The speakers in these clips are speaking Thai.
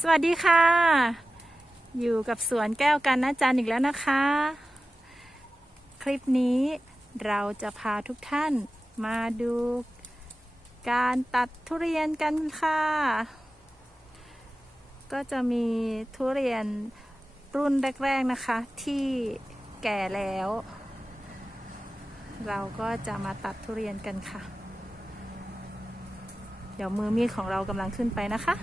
สวัสดีค่ะ อยู่กับสวนแก้วกันนะจันอีกแล้วนะคะ คลิปนี้เราจะพาทุกท่านมาดูการตัดทุเรียนกันค่ะ ก็จะมีทุเรียนรุ่นแรก ๆนะคะ ที่แก่แล้ว เราก็จะมาตัดทุเรียนกันค่ะ เดี๋ยวมือมีดของเรากำลังขึ้นไปนะคะ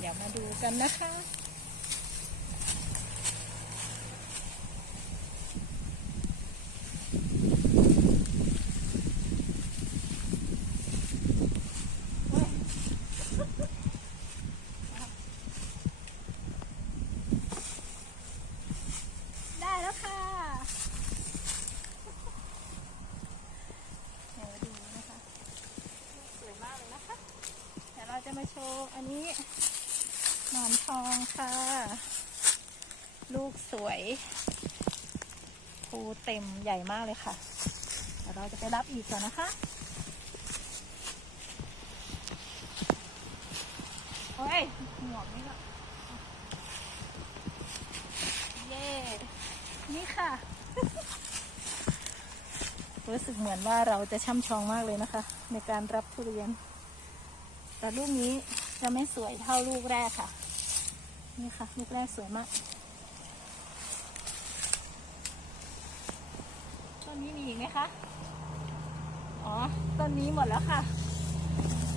เดี๋ยว มาดูกันนะคะ ได้แล้วค่ะเดี๋ยวดูนะคะ สวยมากเลยนะคะ เดี๋ยวเราจะมาโชว์อันนี้ หอนทองค่ะ ลูกสวยภูเต็มใหญ่มากเลยค่ะเดี๋ยวเราจะไปรับอีกก่อนนะคะโอ้ยหมวกนี่ก็เย้นี่ค่ะ รู้สึกเหมือนว่าเราจะช่ำชองมากเลยนะคะ ในการรับทุเรียน แต่ลูกนี้จะไม่สวยเท่าลูกแรกค่ะ นี่ค่ะลูกแรกสวยมาก ต้นนี้มีอีกไหมคะ อ๋อ ต้นนี้หมดแล้วค่ะ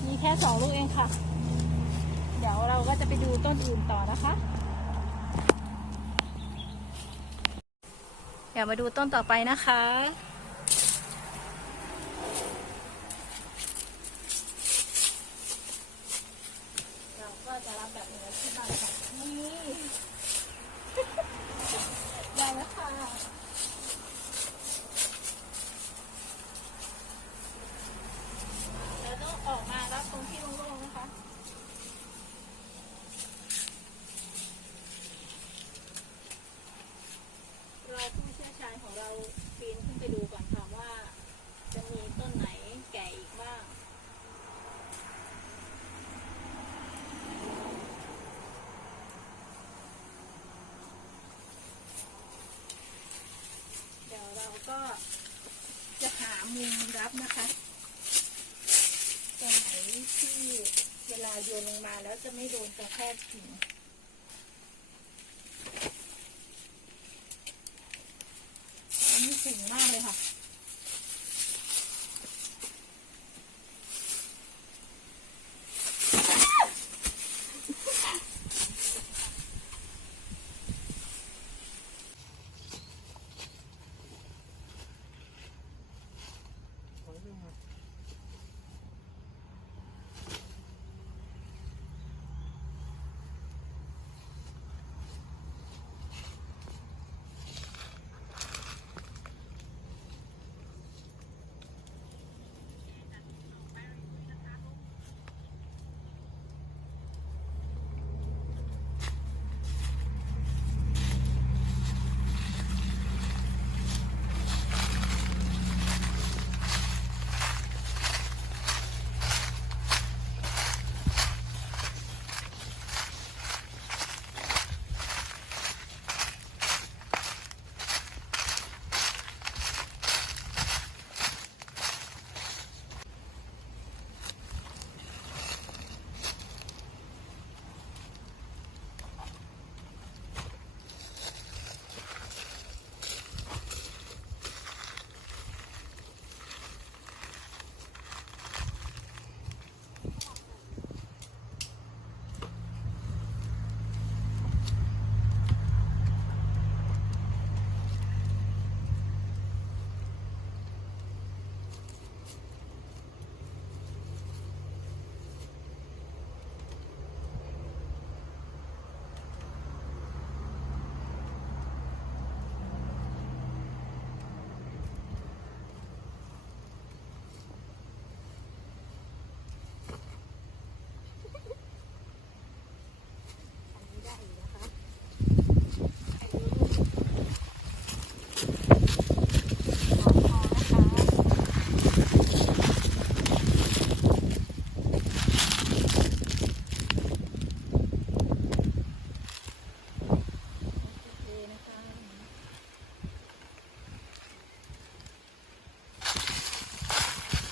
มีแค่สองลูกเองค่ะ เดี๋ยวเราก็จะไปดูต้นอื่นต่อนะคะ เดี๋ยวมาดูต้นต่อไปนะคะ เราก็ จะรับแบบนี้ที่บ้านค่ะนี่ได้แล้วค่ะเราต้องออกมารับตรงที่โล่งๆนะคะเราผู้เชี่ยวชาญของเราปีนขึ้นไปดูก่อนค่ะว่า จะมีต้นไหนแก่อีกบ้าง เดี๋ยวเรา ก็จะหามุมรับนะคะ ตรงไหนที่เวลาโยนลงมาแล้วจะไม่โดนกระแทกกิ่งอันนี้สูงมากเลยค่ะ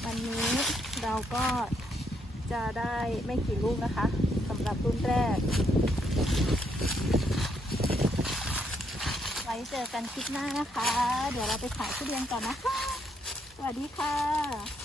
วันนี้เราก็จะได้ไม่กี่ลูกนะคะสำหรับรุ่นแรก ไว้เจอกันคลิปหน้านะคะ เดี๋ยวเราไปขายทุเรียนก่อนนะคะ สวัสดีค่ะ